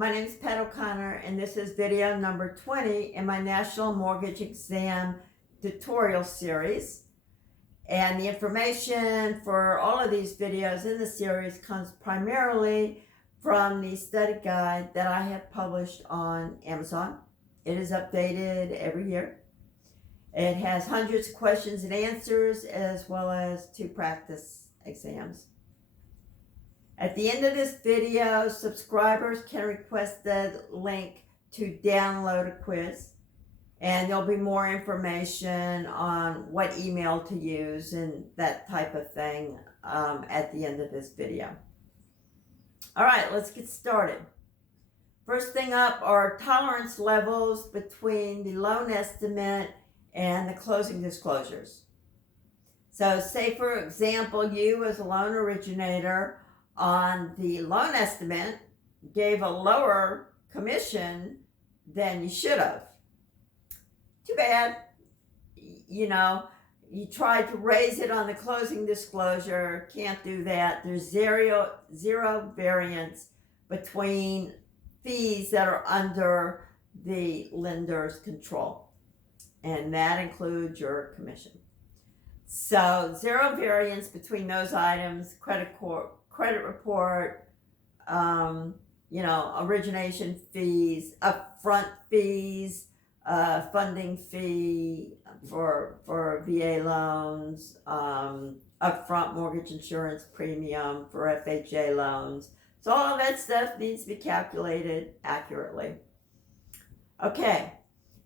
My name is Pat O'Connor, and this is video number 20 in my National Mortgage Exam tutorial series. And the information for all of these videos in the series comes primarily from the study guide that I have published on Amazon. It is updated every year. It has hundreds of questions and answers, as well as 2 practice exams. At the end of this video, subscribers can request the link to download a quiz, and there'll be more information on what email to use and that type of thing at the end of this video. All right, let's get started. First thing up are tolerance levels between the loan estimate and the closing disclosures. So say, for example, you as a loan originator on the loan estimate gave a lower commission than you should have. Too bad. You tried to raise it on the closing disclosure. Can't do that. There's zero variance between fees that are under the lender's control, and that includes your commission. So 0 variance between those items: credit report, origination fees, upfront fees, funding fee for VA loans, upfront mortgage insurance premium for FHA loans. So all of that stuff needs to be calculated accurately. Okay,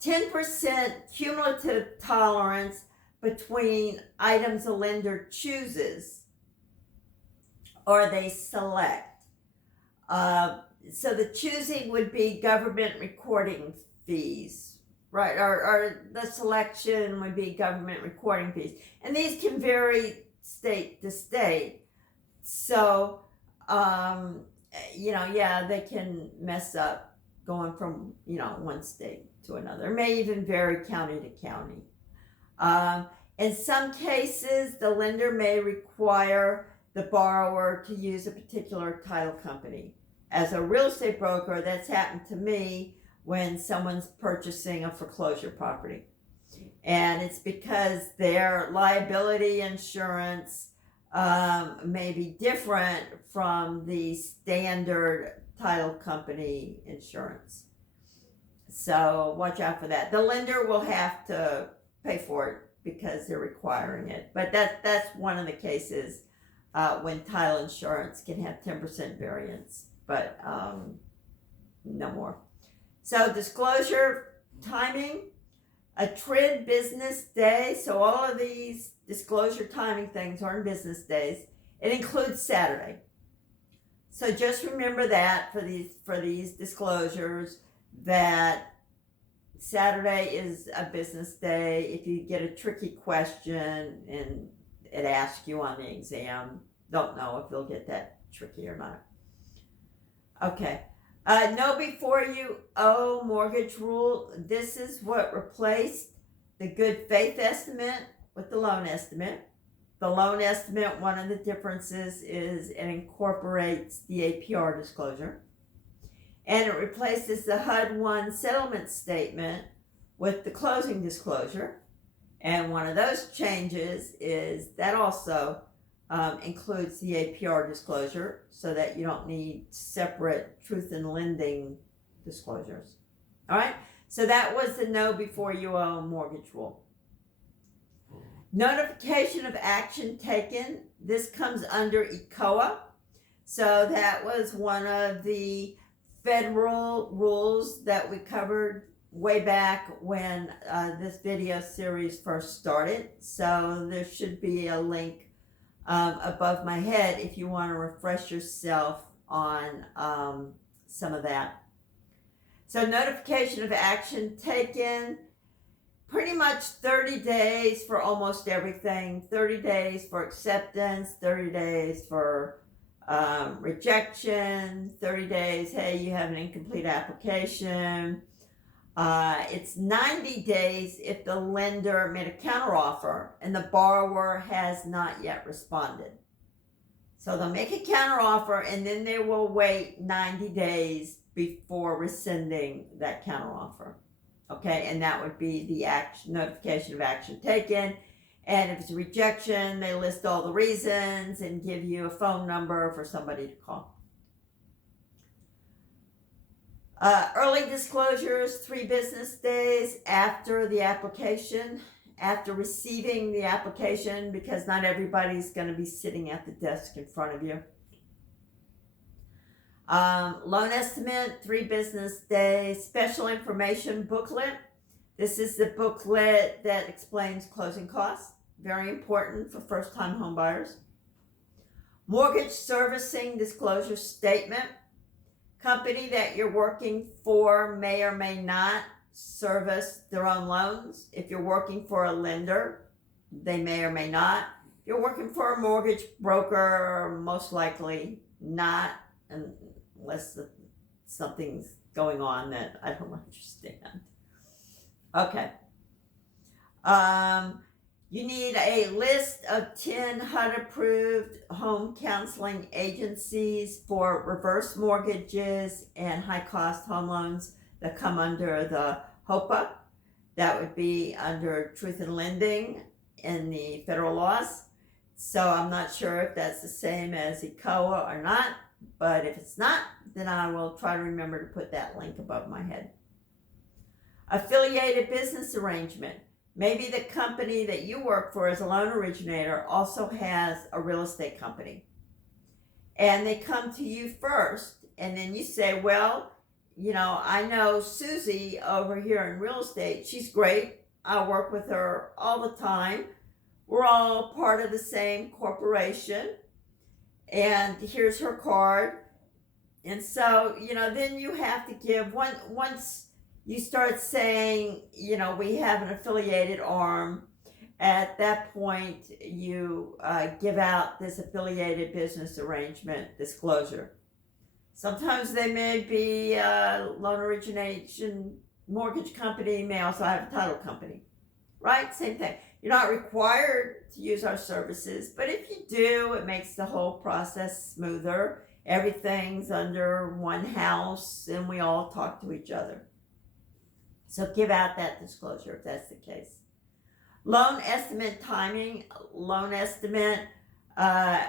10% cumulative tolerance between items a lender chooses or they select. So the choosing would be government recording fees, right? Or the selection would be government recording fees. And these can vary state to state. So, they can mess up going from, one state to another. It may even vary county to county. In some cases, the lender may require the borrower to use a particular title company. As a real estate broker, that's happened to me when someone's purchasing a foreclosure property. And it's because their liability insurance may be different from the standard title company insurance. So watch out for that. The lender will have to pay for it because they're requiring it. But that's one of the cases when title insurance can have 10% variance, but no more. So disclosure timing, a TRID business day. So all of these disclosure timing things are in business days. It includes Saturday. So just remember that for these disclosures, that Saturday is a business day. If you get a tricky question and it asks you on the exam, don't know if you'll get that tricky or not. Okay. Know before you owe mortgage rule. This is what replaced the good faith estimate with the loan estimate. The loan estimate, one of the differences is it incorporates the APR disclosure. And it replaces the HUD-1 settlement statement with the closing disclosure. And one of those changes is that also includes the APR disclosure, so that you don't need separate truth in lending disclosures. All right, so that was the know before you owe mortgage rule. Notification of action taken. This comes under ECOA. So that was one of the federal rules that we covered way back when this video series first started. So there should be a link above my head if you want to refresh yourself on some of that. So notification of action taken, pretty much 30 days for almost everything. 30 days for acceptance, 30 days for rejection, 30 days, hey, you have an incomplete application. It's 90 days if the lender made a counteroffer and the borrower has not yet responded. So they'll make a counteroffer and then they will wait 90 days before rescinding that counteroffer. Okay, and that would be the notification of action taken. And if it's a rejection, they list all the reasons and give you a phone number for somebody to call. Early disclosures, 3 business days after the application, after receiving the application, because not everybody's going to be sitting at the desk in front of you. Loan estimate, 3 business days. Special information booklet. This is the booklet that explains closing costs. Very important for first-time home buyers. Mortgage servicing disclosure statement. Company that you're working for may or may not service their own loans. If you're working for a lender, they may or may not. If you're working for a mortgage broker, most likely not, unless something's going on that I don't understand. Okay. You need a list of 10 HUD-approved home counseling agencies for reverse mortgages and high-cost home loans that come under the HOPA. That would be under Truth in Lending in the federal laws. So I'm not sure if that's the same as ECOA or not, but if it's not, then I will try to remember to put that link above my head. Affiliated business arrangement. Maybe the company that you work for as a loan originator also has a real estate company. And they come to you first, and then you say, well, I know Susie over here in real estate. She's great. I work with her all the time. We're all part of the same corporation. And here's her card. And so, then you have to give, once you start saying, we have an affiliated arm, at that point, you give out this affiliated business arrangement disclosure. Sometimes they may be a loan origination mortgage company, may also have a title company, right? Same thing. You're not required to use our services, but if you do, it makes the whole process smoother. Everything's under one house, and we all talk to each other. So give out that disclosure if that's the case. Loan estimate timing, loan estimate,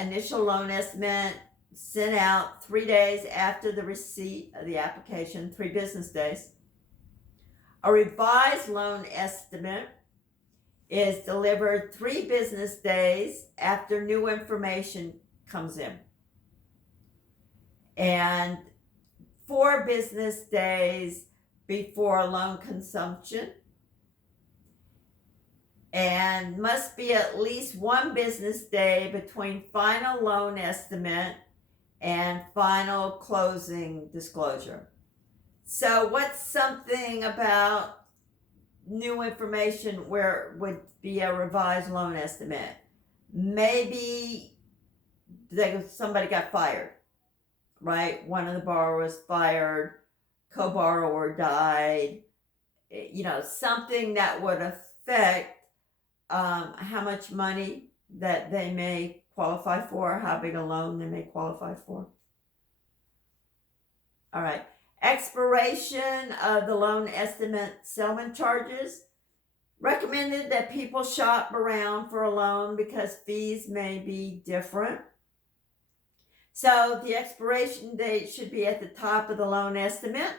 initial loan estimate sent out 3 days after the receipt of the application, 3 business days. A revised loan estimate is delivered 3 business days after new information comes in. And 4 business days before loan consumption, and must be at least 1 business day between final loan estimate and final closing disclosure. So what's something about new information where it would be a revised loan estimate? Maybe somebody got fired, right? One of the borrowers fired, co-borrower died, something that would affect how much money that they may qualify for, how big a loan they may qualify for. All right. Expiration of the loan estimate settlement charges. Recommended that people shop around for a loan because fees may be different. So the expiration date should be at the top of the loan estimate,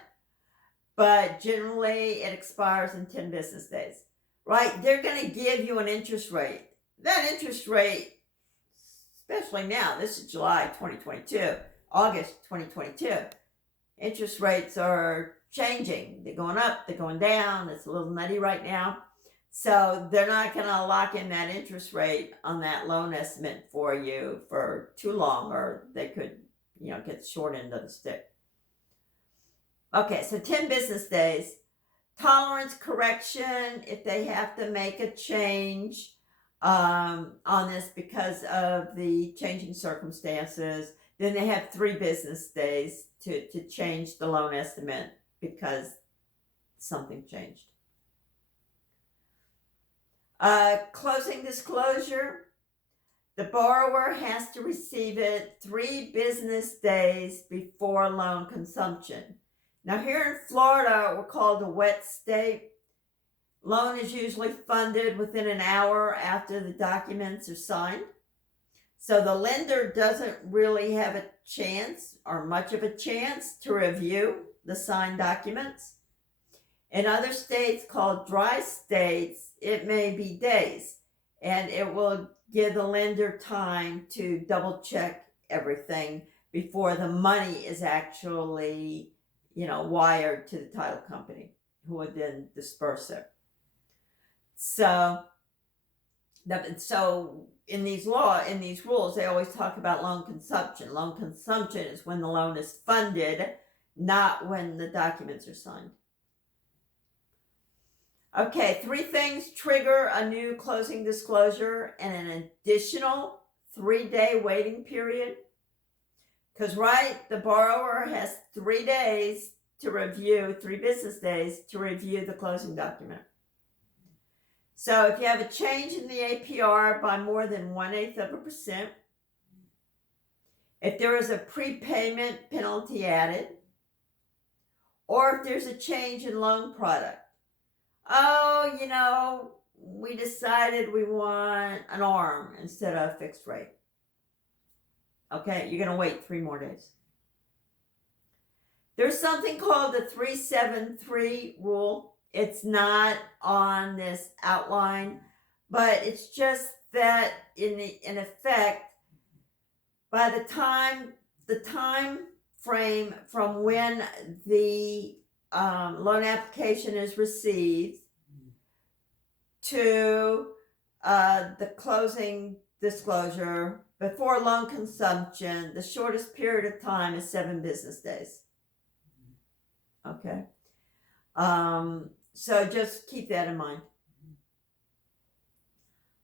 but generally it expires in 10 business days, right? They're going to give you an interest rate. That interest rate, especially now, this is July 2022, August 2022, interest rates are changing. They're going up, they're going down. It's a little nutty right now. So they're not going to lock in that interest rate on that loan estimate for you for too long, or they could, get short end of the stick. Okay, so 10 business days. Tolerance correction, if they have to make a change on this because of the changing circumstances, then they have 3 business days to change the loan estimate because something changed. Closing disclosure, the borrower has to receive it 3 business days before loan consumption. Now here in Florida, we're called a wet state. Loan is usually funded within an hour after the documents are signed. So the lender doesn't really have a chance or much of a chance to review the signed documents. In other states called dry states, it may be days, and it will give the lender time to double check everything before the money is actually, wired to the title company, who would then disperse it. So in these rules, they always talk about loan consumption. Loan consumption is when the loan is funded, not when the documents are signed. Okay, 3 things trigger a new closing disclosure and an additional 3-day waiting period. Because, the borrower has 3 days to review, 3 business days to review the closing document. So if you have a change in the APR by more than 1/8%, if there is a prepayment penalty added, or if there's a change in loan product. We decided we want an ARM instead of a fixed rate. Okay, you're going to wait 3 more days. There's something called the 373 rule. It's not on this outline, but it's just that in effect, by the time frame from when the loan application is received to the closing disclosure before loan consumption, the shortest period of time is 7 business days. Okay. So just keep that in mind.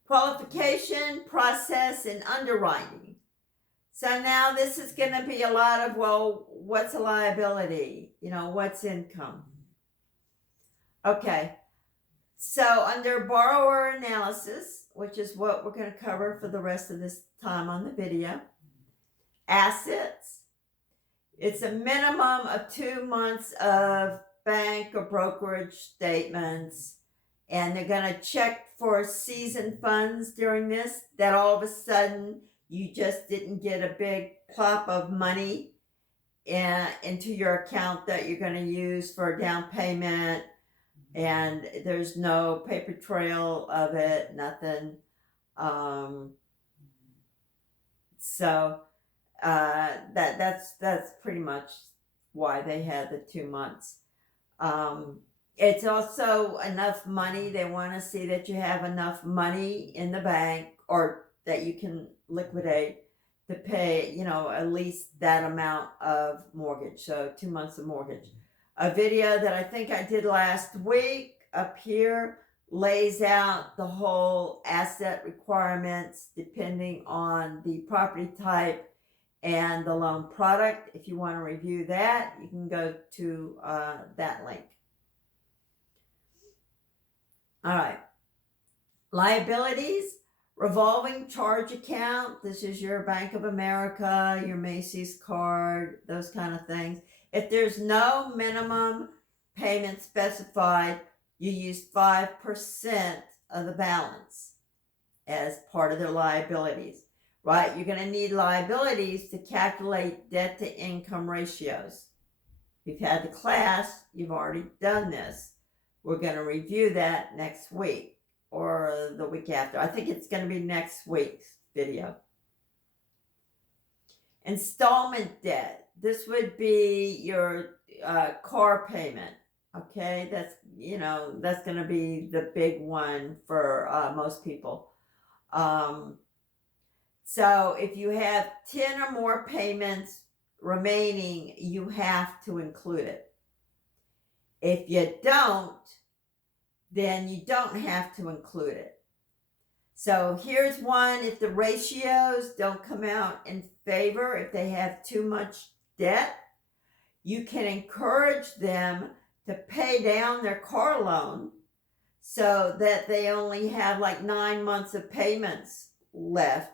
Qualification, process, and underwriting. So now this is going to be a lot of, what's a liability? What's income? Okay. So under borrower analysis, which is what we're going to cover for the rest of this time on the video, assets, it's a minimum of 2 months of bank or brokerage statements, and they're going to check for seasoned funds during this, that all of a sudden you just didn't get a big plop of money into your account that you're going to use for a down payment, and there's no paper trail of it, nothing. So that's pretty much why they had the 2 months. It's also enough money. They want to see that you have enough money in the bank or that you can liquidate to pay, at least that amount of mortgage. So 2 months of mortgage. A video that I think I did last week up here lays out the whole asset requirements depending on the property type and the loan product. If you want to review that, you can go to that link. All right. Liabilities, revolving charge account. This is your Bank of America, your Macy's card, those kind of things. If there's no minimum payment specified, you use 5% of the balance as part of their liabilities, right? You're going to need liabilities to calculate debt to income ratios. You've had the class, you've already done this. We're going to review that next week or the week after. I think it's going to be next week's video. Installment debt. This would be your car payment. Okay, that's going to be the big one for most people. So if you have 10 or more payments remaining, you have to include it. If you don't, then you don't have to include it. So here's one. If the ratios don't come out in favor, if they have too much debt, you can encourage them to pay down their car loan so that they only have like 9 months of payments left,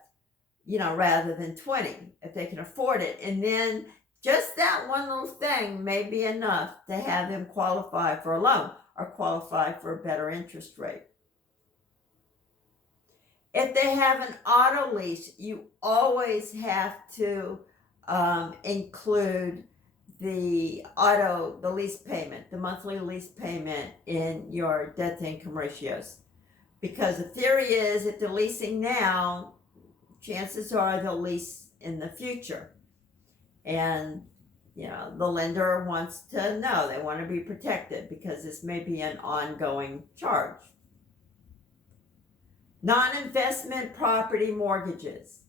rather than 20, if they can afford it. And then Just that one little thing may be enough to have them qualify for a loan or qualify for a better interest rate. If they have an auto lease, you always have to include the lease payment, the monthly lease payment in your debt to income ratios. Because the theory is if they're leasing now, chances are they'll lease in the future. And, the lender wants to know, they want to be protected because this may be an ongoing charge. Non-investment property mortgages.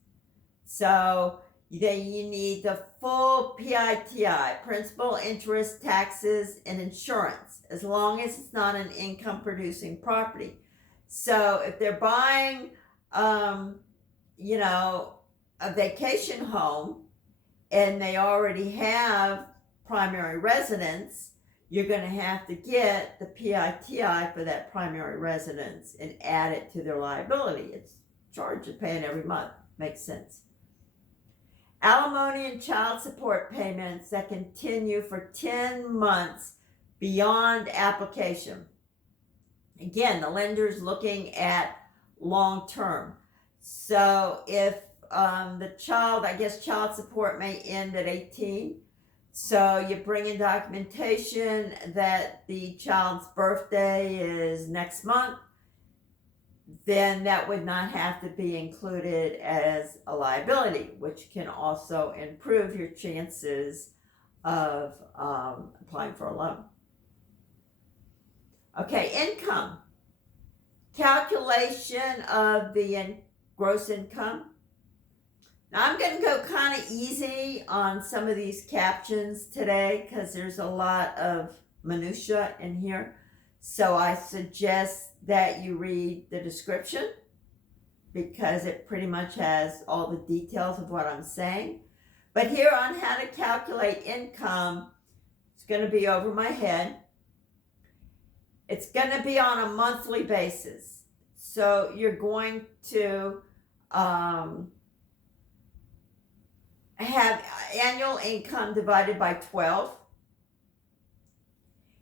So then you need the full PITI, principal, interest, taxes, and insurance, as long as it's not an income-producing property. So if they're buying, a vacation home and they already have primary residence, you're going to have to get the PITI for that primary residence and add it to their liability. It's charged you're paying every month. Makes sense. Alimony and child support payments that continue for 10 months beyond application. Again, the lender's looking at long term. So if child support may end at 18. So you bring in documentation that the child's birthday is next month, then that would not have to be included as a liability, which can also improve your chances of applying for a loan. Okay, income. Calculation of the gross income. Now I'm going to go kind of easy on some of these captions today because there's a lot of minutia in here. So I suggest that you read the description because it pretty much has all the details of what I'm saying. But here on how to calculate income, it's going to be over my head. It's going to be on a monthly basis. So you're going to have annual income divided by 12.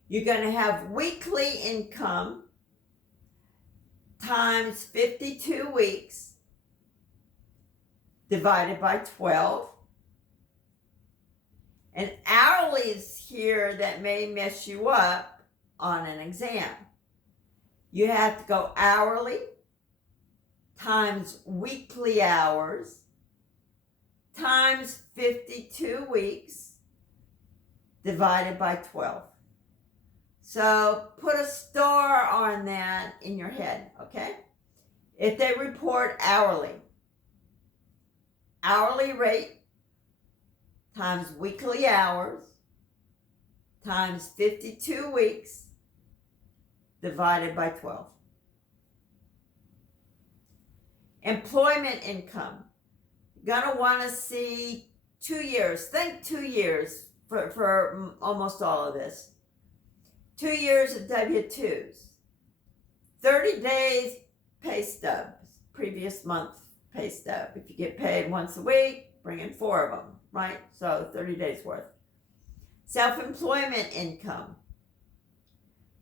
You're going to have weekly income times 52 weeks divided by 12. And hourly is here that may mess you up on an exam. You have to go hourly times weekly hours times 52 weeks divided by 12. So put a star on that in your head, okay? If they report hourly rate times weekly hours times 52 weeks divided by 12. Employment income. You're going to want to see 2 years. Think 2 years for almost all of this. 2 years of W-2s. 30 days pay stubs. Previous month pay stub. If you get paid once a week, bring in 4 of them, right? So 30 days worth. Self-employment income.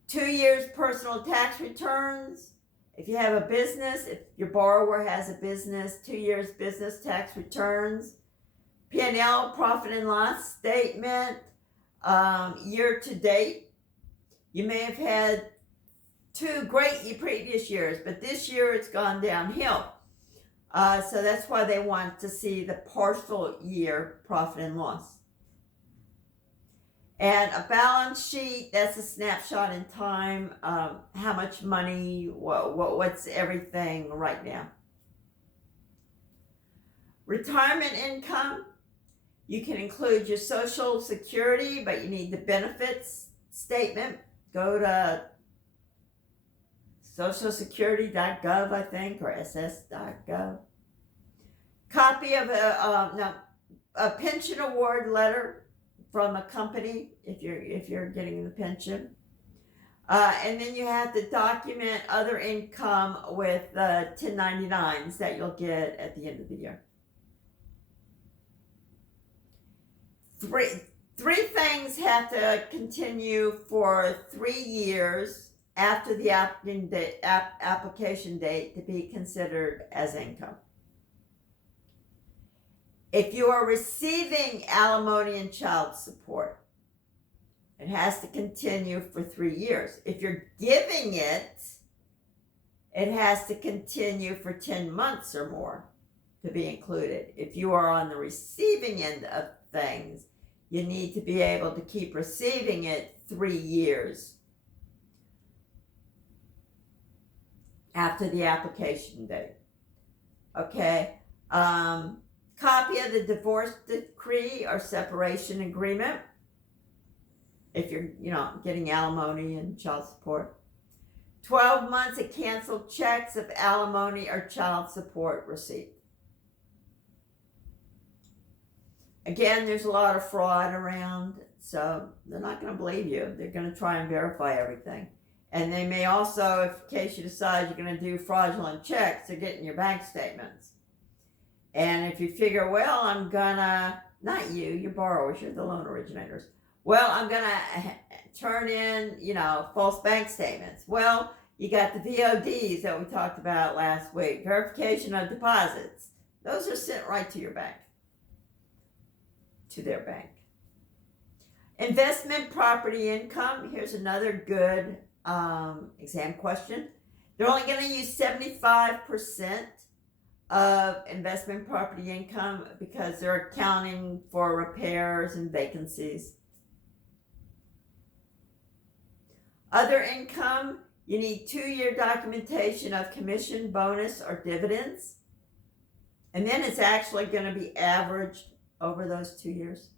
2 years personal tax returns. If you have a business, if your borrower has a business, 2 years business tax returns, P&L, profit and loss statement, year to date. You may have had 2 great previous years, but this year it's gone downhill. So that's why they want to see the partial year profit and loss. And a balance sheet, that's a snapshot in time, how much money, what's everything right now. Retirement income, you can include your Social Security, but you need the benefits statement. Go to socialsecurity.gov, I think, or ss.gov. Copy of a pension award letter from a company if you're getting the pension, and then you have to document other income with 1099s that you'll get at the end of the year. Three things have to continue for 3 years after the application date to be considered as income. If you are receiving alimony and child support, it has to continue for 3 years. If you're giving it, it has to continue for 10 months or more to be included. If you are on the receiving end of things, you need to be able to keep receiving it 3 years after the application date. Okay. Copy of the divorce decree or separation agreement if you're, getting alimony and child support. 12 months of canceled checks of alimony or child support receipt. Again, there's a lot of fraud around, so they're not going to believe you. They're going to try and verify everything. And they may also, in case you decide you're going to do fraudulent checks, they're getting your bank statements. And if you figure, well, I'm gonna, not you, your borrowers, you're the loan originators. Well, I'm gonna turn in, false bank statements. Well, you got the VODs that we talked about last week, verification of deposits. Those are sent right to your bank, to their bank. Investment property income, here's another good exam question. They're only gonna use 75% of investment property income because they're accounting for repairs and vacancies. Other income, you need 2-year documentation of commission, bonus, or dividends. And then it's actually going to be averaged over those 2 years.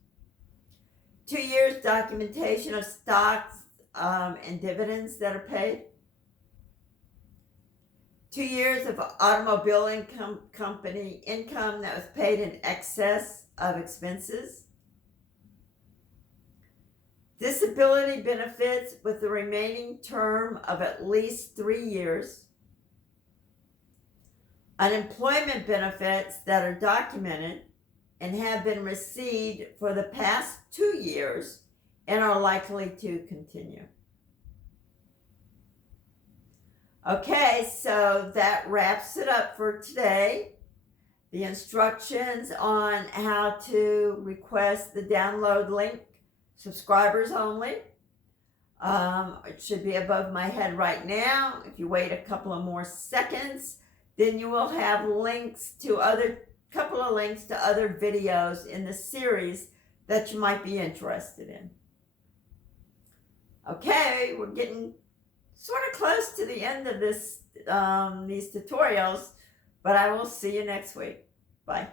2 years documentation of stocks and dividends that are paid. 2 years of automobile company income that was paid in excess of expenses. Disability benefits with the remaining term of at least 3 years. Unemployment benefits that are documented and have been received for the past 2 years and are likely to continue. Okay, so that wraps it up for today. The instructions on how to request the download link, subscribers only. It should be above my head right now. If you wait a couple of more seconds, then you will have couple of links to other videos in the series that you might be interested in. Okay, we're getting sort of close to the end of these tutorials, but I will see you next week. Bye.